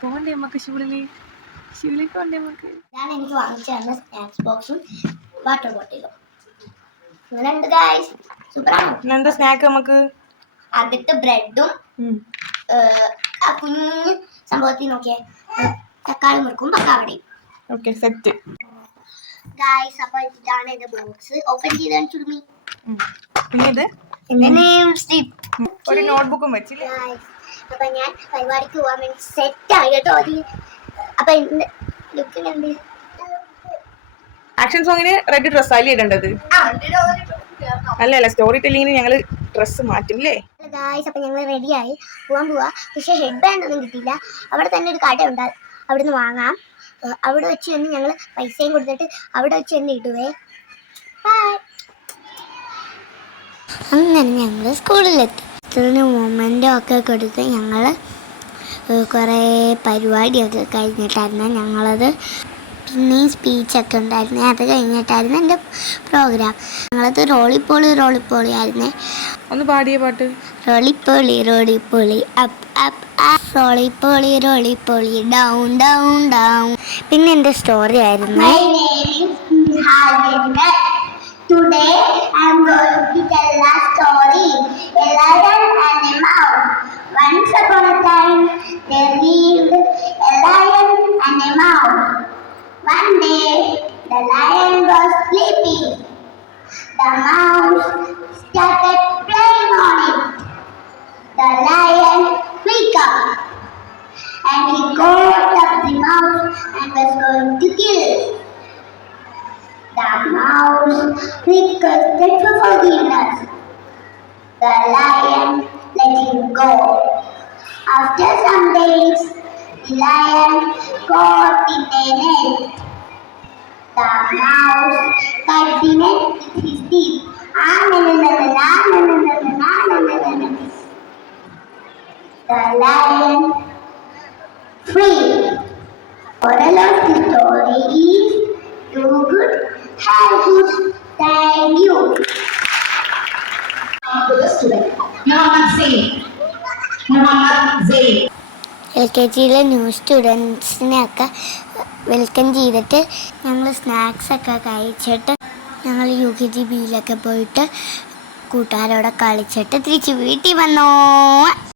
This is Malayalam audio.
പോണ്ടേ നമുക്ക് ശിവളിൽ ശിവലിക്ക് പോണ്ടേ നമുക്ക് ഞാൻ എനിക്ക് വാങ്ങിച്ചു തന്ന സ്നാക്സ് ബോക്സും വാട്ടർ ബോട്ടിലും ഇങ്ങനെയുണ്ട് ഗായ്സ് സൂപ്പറാണ്? എന്താ സ്നാക്ക് നമുക്ക് അകത്ത് ബ്രെഡും ആ കുഞ്ഞു സംഭവത്തിൽ നോക്കിയേ. തക്കാളി മുറുക്കും പക്കാവടയും. ഓക്കെ സെറ്റ് ഗായ്സ് അപ്പോൾ ഇതാണ് എന്റെ ബോക്സ് ഓപ്പൺ ചെയ്താണ് ചുരുമി. പിന്നെ ഇത്? സ്ട്രിപ്പ് ഒരു നോട്ട്ബുക്കും വെച്ചില്ലേ? അപ്പൊ ഞാൻ പരിപാടിക്ക് പോവാൻ വേണ്ടി സെറ്റ് ആയി കേട്ടോ. അത് അപ്പൊ ലുക്ക് ലുക്കിനുണ്ട് ആക്ഷൻ സോങ്ങിന് റെഡ് ഡ്രസ് അല്ലേ ഇടേണ്ടത്? അല്ല അല്ല സ്റ്റോറി ടെല്ലിങ്ങിന് ഞങ്ങൾ ഡ്രസ്സ് മാറ്റും അല്ലേ ഗായ്സ് അപ്പൊ ഞങ്ങൾ റെഡിയായി പോവാൻ പോവാ. പക്ഷെ ഹെഡ് ബാൻഡ് ഒന്നും കിട്ടിയില്ല. അവിടെ തന്നെ ഒരു കടയുണ്ട് അവിടെ നിന്ന് വാങ്ങാം. അവിടെ വെച്ച് തന്നെ ഞങ്ങൾ പൈസയും കൊടുത്തിട്ട് അവിടെ വെച്ച് തന്നെ ഇടുവേ. ബൈ അങ്ങനെ ഞങ്ങൾ സ്കൂളിലെത്തി ഇതിന് മൊമെന്റോ ഒക്കെ കൊടുത്ത് ഞങ്ങൾ കുറേ പരിപാടിയൊക്കെ കഴിഞ്ഞിട്ടായിരുന്നു ഞങ്ങളത്. പിന്നെയും സ്പീച്ചൊക്കെ ഉണ്ടായിരുന്നു. അത് കഴിഞ്ഞിട്ടായിരുന്നു എന്റെ പ്രോഗ്രാം ഞങ്ങളത് റോളിപ്പോളി റോളിപ്പോളി ആയിരുന്നേ. ഒന്ന് പാടിയ പാട്ട്? Roly poly roly poly up up up roly poly roly poly down down down പിന്നെ എന്റെ സ്റ്റോറി ആയിരുന്നു. And a mouse. One day the lion was sleeping. The mouse started playing on it. The lion woke up and he caught up the mouse and was going to kill it. The mouse requested for forgiveness. The lion let him go. After some days, lion caught the tenant. The mouse cut the net with his teeth. The lion free. Moral of the story is do good, have good Thank you. Come to the student. Muhammad Zain. Muhammad Zain. L K ജിയിലെ new സ്റ്റുഡൻസിനെയൊക്കെ വെൽക്കം ചെയ്തിട്ട് ഞങ്ങൾ സ്നാക്സ് ഒക്കെ കഴിച്ചിട്ട് ഞങ്ങൾ യു കെ ജി ബിയിലൊക്കെ പോയിട്ട് കൂട്ടുകാരോടെ കളിച്ചിട്ട് തിരിച്ച് വീട്ടിൽ വന്നോ